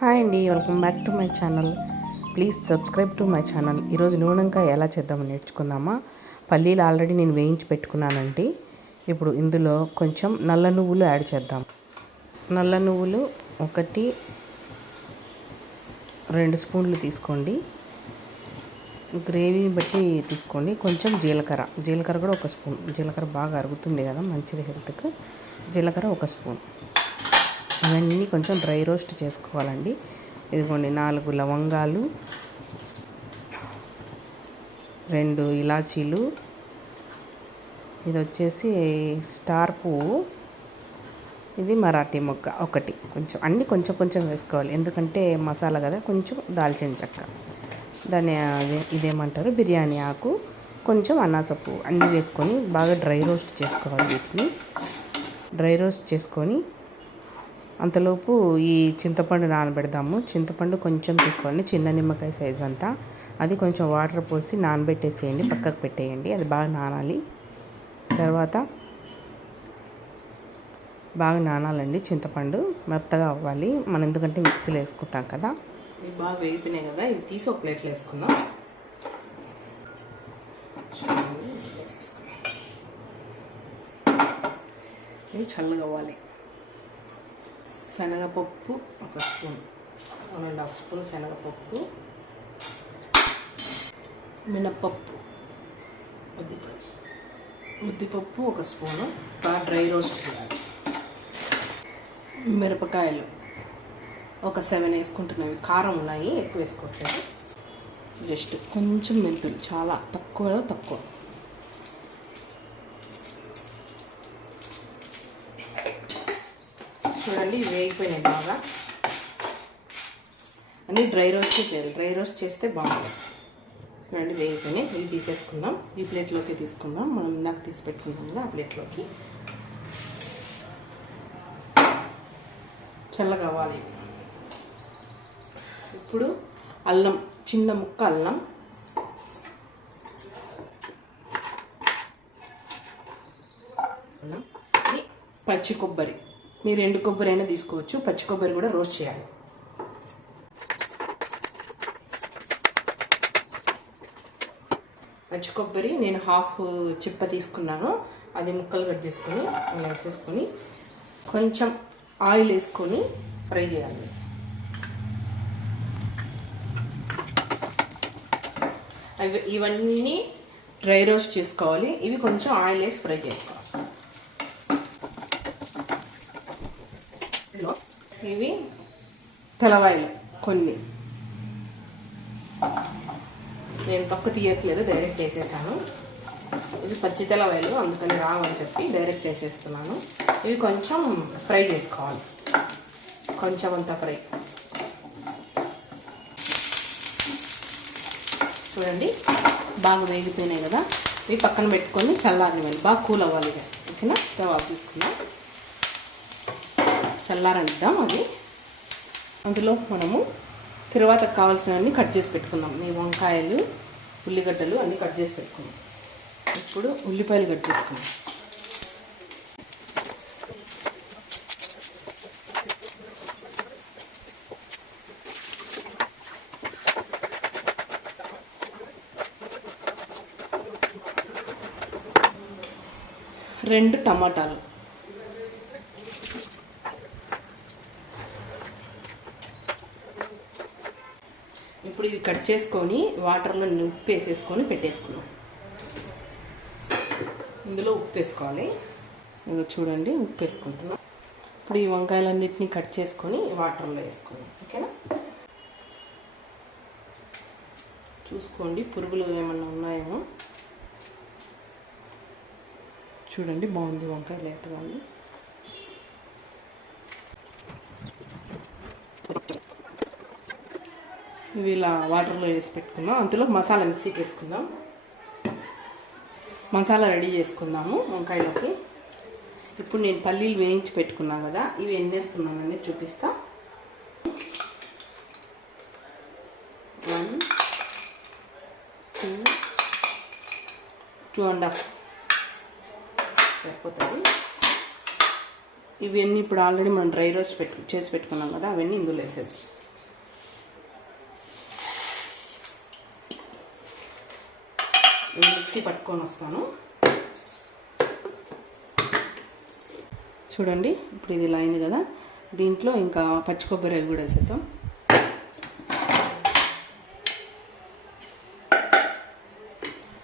Hi అండి, welcome back to my channel. Please subscribe to my channel. ఈరోజు నూనెంకాయ ఎలా చేద్దామో నేర్చుకుందామా. పల్లీలు ఆల్రెడీ నేను వేయించి పెట్టుకున్నానండి. ఇప్పుడు ఇందులో కొంచెం నల్ల నువ్వులు యాడ్ చేద్దాం. నల్ల నువ్వులు 1-2 స్పూన్లు తీసుకోండి. గ్రేవీని బట్టి తీసుకోండి. కొంచెం జీలకర్ర కూడా 1 స్పూన్. జీలకర్ర బాగా అరుగుతుంది కదా, మంచిది హెల్త్కి. జీలకర్ర 1 స్పూన్. అవన్నీ కొంచెం డ్రై రోస్ట్ చేసుకోవాలండి. ఇదిగోండి 4 లవంగాలు, 2 ఇలాచీలు, ఇది వచ్చేసి స్టార్ పువ్వు, ఇది మరాఠీ మొగ్గ 1. కొంచెం అన్నీ కొంచెం వేసుకోవాలి, ఎందుకంటే మసాలా కదా. కొంచెం దాల్చిన చెక్క, దాన్ని ఇదేమంటారు బిర్యానీ ఆకు, కొంచెం అనాస పువ్వు అన్నీ వేసుకొని బాగా డ్రై రోస్ట్ చేసుకోవాలి. వీటిని డ్రై రోస్ట్ చేసుకొని అంతలోపు ఈ చింతపండు నానబెడదాము. చింతపండు కొంచెం తీసుకోండి, చిన్న నిమ్మకాయ సైజ్ అంతా. అది కొంచెం వాటర్ పోసి నానబెట్టేసేయండి, పక్కకు పెట్టేయండి. అది బాగా నానాలి. తర్వాత బాగా నానాలండి చింతపండు, మెత్తగా అవ్వాలి మనం, ఎందుకంటే మిక్సీలో వేసుకుంటాం కదా. ఇవి బాగా వేగిపోయినాయి కదా, ఇది తీసి ఒక ప్లేట్లో వేసుకుందాం. ఇవి చల్లగా అవ్వాలి. శనగపప్పు 1 స్పూన్, 1.5 స్పూన్ శనగపప్పు, మినప్పప్పు, ఉద్దిపప్పు 1 స్పూను, బాగా డ్రై రోస్ట్ చేయాలి. మిరపకాయలు ఒక 7 వేసుకుంటున్నవి, కారం ఉన్నాయి, ఎక్కువ వేసుకోవట్లేదు. జస్ట్ కొంచెం మెంతులు, చాలా తక్కువ. చూడండి వేగిపోయినాయి బాగా. అన్నీ డ్రై రోస్ట్ చేయాలి, డ్రై రోస్ట్ చేస్తే బాగుంటుంది. చూడండి వేగిపోయినాయి. ఇవి తీసేసుకుందాం, ఈ ప్లేట్లోకి తీసుకుందాం. మనం ఇందాక తీసి పెట్టుకుందాం కదా, ఆ ప్లేట్లోకి. చల్లగా అవ్వాలి. ఇప్పుడు అల్లం, చిన్న ముక్క అల్లం, పచ్చి కొబ్బరి, మీరు ఎండు కొబ్బరి అయినా తీసుకోవచ్చు. పచ్చి కొబ్బరి కూడా రోస్ట్ చేయాలి. పచ్చి కొబ్బరి నేను 1/2 చిప్ప తీసుకున్నాను, అది ముక్కలు కట్ చేసుకొని అలా వేసేసుకొని కొంచెం ఆయిల్ వేసుకొని ఫ్రై చేయాలి. ఇవన్నీ డ్రై రోస్ట్ చేసుకోవాలి. ఇవి కొంచెం ఆయిల్ వేసి ఫ్రై చేసుకోవాలి. ఇవి తెల్లవాయలు కొన్ని, నేను తొక్క తీయట్లేదు, డైరెక్ట్ వేసేసాను. ఇవి పచ్చి తెల్లవాయలు, అందుకని రావని చెప్పి డైరెక్ట్ వేసేస్తున్నాను. ఇవి కొంచెం ఫ్రై చేసుకోవాలి, కొంచెం అంతా ఫ్రై. చూడండి బాగా వేగిపోయినాయి కదా, ఇవి పక్కన పెట్టుకొని చల్లారనివ్వాలి, బాగా కూల్ అవ్వాలి. ఓకేనా, స్టవ్ ఆఫ్ తీసుకుందాం, చల్లారనిద్దాం అది. అందులో మనము తర్వాత కావాల్సినవన్నీ కట్ చేసి పెట్టుకుందాం. ఈ వంకాయలు, ఉల్లిగడ్డలు అన్నీ కట్ చేసి పెట్టుకుందాం. ఇప్పుడు ఉల్లిపాయలు కట్ చేసుకుందాం. రెండు టమాటాలు, ఇప్పుడు ఇవి కట్ చేసుకొని వాటర్లో ఉప్పు వేసేసుకొని పెట్టేసుకున్నాం. ఇందులో ఉప్పు వేసుకోవాలి. ఇదిగో చూడండి ఉప్పు వేసుకుంటున్నాం. ఇప్పుడు ఈ వంకాయలన్నిటినీ కట్ చేసుకొని వాటర్లో వేసుకున్నాం. ఓకేనా, చూసుకోండి పురుగులు ఏమన్నా ఉన్నాయేమో. చూడండి బాగుంది వంకాయ, లేతగా ఉంది. ఇవి ఇలా వాటర్లో వేసి పెట్టుకుందాం. అందులో మసాలా మిక్సీకి వేసుకుందాం. మసాలా రెడీ చేసుకుందాము వంకాయలోకి. ఇప్పుడు నేను పల్లీలు వేయించి పెట్టుకున్నాను కదా, ఇవి ఎన్ని వేస్తున్నాను అనేది చూపిస్తా. 1, 2, 2.5 సరిపోతుంది. ఇవన్నీ ఇప్పుడు ఆల్రెడీ మనం డ్రై రోస్ట్ చేసి పెట్టుకున్నాం కదా, అవన్నీ ఇందులో వేసేది. మిక్సీ పట్టుకొని వస్తాను. చూడండి ఇప్పుడు ఇది ఇలా అయింది కదా, దీంట్లో ఇంకా పచ్చి కొబ్బరి కూడా వేసేద్దాం.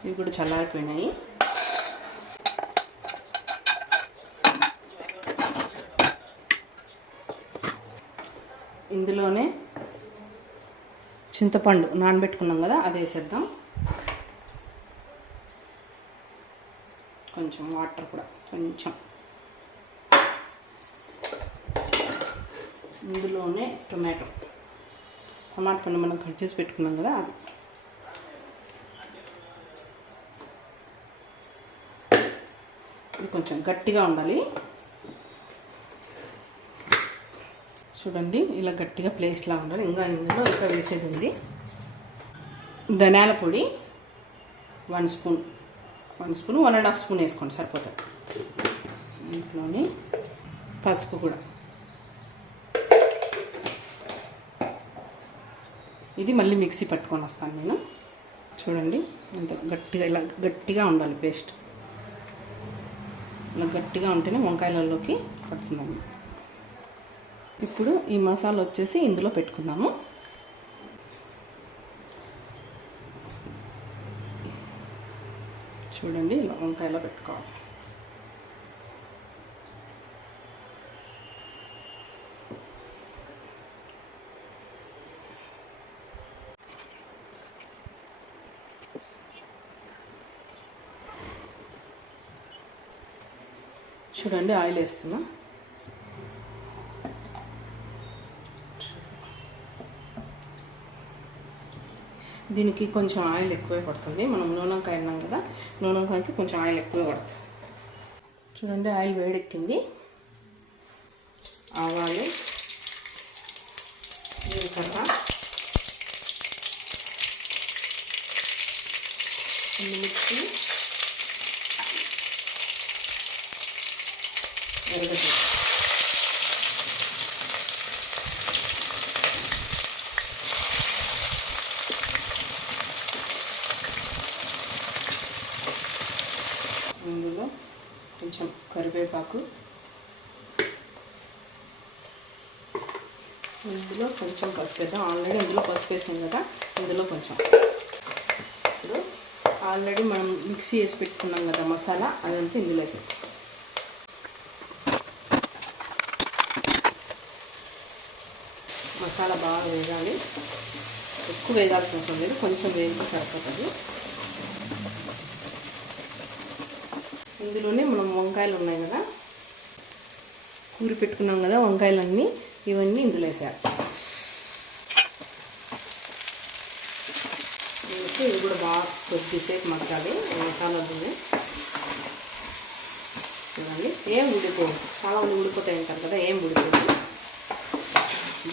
ఇవి కూడా చల్లారిపోయినాయి. ఇందులోనే చింతపండు నానబెట్టుకున్నాం కదా, అది వేసేద్దాం. కొంచెం వాటర్ కూడా కొంచెం. ఇందులోనే టొమాటో పండు మనం కట్ చేసి పెట్టుకున్నాం కదా, అది. ఇది కొంచెం గట్టిగా ఉండాలి. చూడండి ఇలా గట్టిగా పేస్ట్లా ఉండాలి. ఇంకా ఇందులో ఇంకా వేసేది ఉంది. ధనియాల పొడి 1 స్పూన్, 1.5 స్పూన్ వేసుకోండి సరిపోతుంది. ఇంట్లోని పసుపు కూడా. ఇది మళ్ళీ మిక్సీ పట్టుకొని వస్తాను నేను. చూడండి ఇంత గట్టిగా, ఇలా గట్టిగా ఉండాలి పేస్ట్. ఇలా గట్టిగా ఉంటేనే వంకాయలలోకి పడుతుందండి. ఇప్పుడు ఈ మసాలా వచ్చేసి ఇందులో పెట్టుకుందాము. చూడండి ఇలా వంకాయలో పెట్టుకోవాలి. చూడండి ఆయిల్ వేస్తున్నా. దీనికి కొంచెం ఆయిల్ ఎక్కువే పడుతుంది. మనం నూనెంకాయ అన్నాం కదా, నూనెంకాయకి కొంచెం ఆయిల్ ఎక్కువే పడుతుంది. చూడండి ఆయిల్ వేడెక్కింది. ఆవాలు, జీలకర్ర, మిర్చి, ఎర్రగడ్డ. ఇందులో కొంచెం కరివేపాకు, ఇందులో కొంచెం పసుపు వేద్దాం. ఆల్రెడీ ఇందులో పసుపు వేసాం కదా, ఇందులో కొంచెం. ఇప్పుడు ఆల్రెడీ మనం మిక్సీ వేసి పెట్టుకున్నాం కదా మసాలా, అదంతా ఇందులో వేసాం. మసాలా బాగా వేగాలి. ఎక్కువ వేగాల్సిన అవసరం లేదు, కొంచెం వేగితే సరిపోతుంది. ఇందులోనే మనం వంకాయలు ఉన్నాయి కదా, కూరి పెట్టుకున్నాం కదా వంకాయలన్నీ, ఇవన్నీ ఇందులో వేసారు. వేసి ఇవి కూడా బాగా కొద్దిసేపు మగ్గాలి మసాలాలు. చూడండి ఏం ఉడిపోదు, చాలా మంది ఉడిపోతాయి అంటారు కదా, ఏం ఉడిపోదు,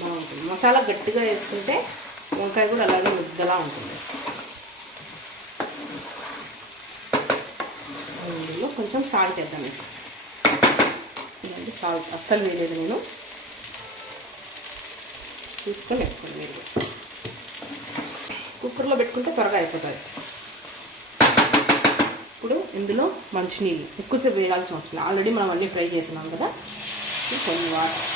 బాగుంటుంది. మసాలా గట్టిగా వేసుకుంటే వంకాయ కూడా అలాగే ముద్దలా ఉంటుంది. ఇందులో కొంచెం సాల్ట్ వేద్దాం. ఇదండి సాల్ట్ అస్సలు వేయలేదు నేను, చూసుకొని వేసుకోండి మీరు. కుక్కర్లో పెట్టుకుంటే త్వరగా అయిపోతుంది. ఇప్పుడు ఇందులో మంచినీళ్ళు ఎక్కువసేపు వేయాల్సిన అవసరం లేదు, ఆల్రెడీ మనం అన్నీ ఫ్రై చేసినాం కదా. కొన్ని వాటర్,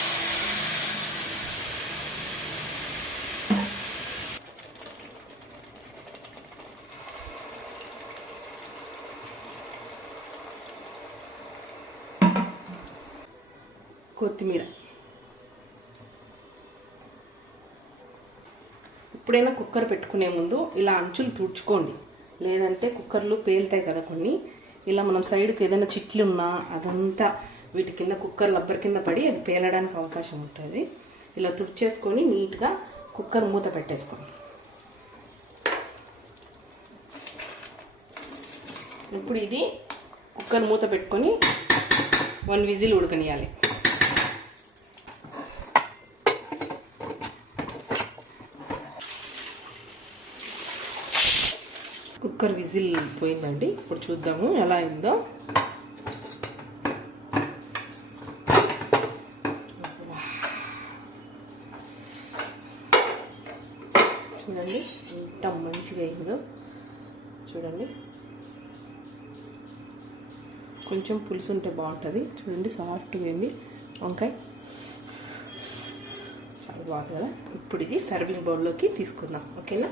కొత్తిమీర. ఎప్పుడైనా కుక్కర్ పెట్టుకునే ముందు ఇలా అంచులు తుడుచుకోండి, లేదంటే కుక్కర్లు పేలుతాయి కదా కొన్ని. ఇలా మనం సైడ్కి ఏదైనా చిట్లు ఉన్నా అదంతా వీటి కింద కుక్కర్ రబ్బర్ కింద పడి అది పేలడానికి అవకాశం ఉంటుంది. ఇలా తుడిచేసుకొని నీట్గా కుక్కర్ మూత పెట్టేసుకోండి. ఇప్పుడు ఇది కుక్కర్ మూత పెట్టుకొని 1 విజిల్ ఉడకనియాలి. కుక్కర్ విజిల్ పోయిందండి. ఇప్పుడు చూద్దాము ఎలా అయిందో. చూడండి ఎంత మంచిగా అయిందో. చూడండి కొంచెం పులుసు ఉంటే బాగుంటుంది. చూడండి సాఫ్ట్గా అయింది వంకాయ, చాలా బాగుంది కదా. ఇప్పుడు ఇది సర్వింగ్ బౌల్లోకి తీసుకుందాం, ఓకేనా.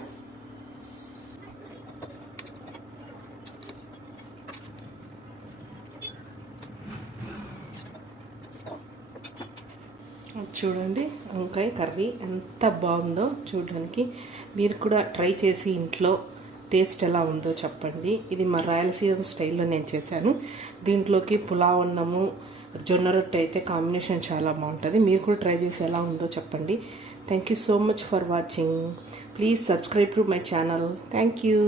చూడండి వంకాయ కర్రీ ఎంత బాగుందో చూడడానికి. మీరు కూడా ట్రై చేసి ఇంట్లో టేస్ట్ ఎలా ఉందో చెప్పండి. ఇది మా రాయలసీమ స్టైల్లో నేను చేశాను. దీంట్లోకి పులావ్ అన్నము, జొన్న రొట్టె అయితే కాంబినేషన్ చాలా బాగుంటుంది. మీరు కూడా ట్రై చేసి ఎలా ఉందో చెప్పండి. Thank you so much for watching. Please subscribe to my channel. Thank you.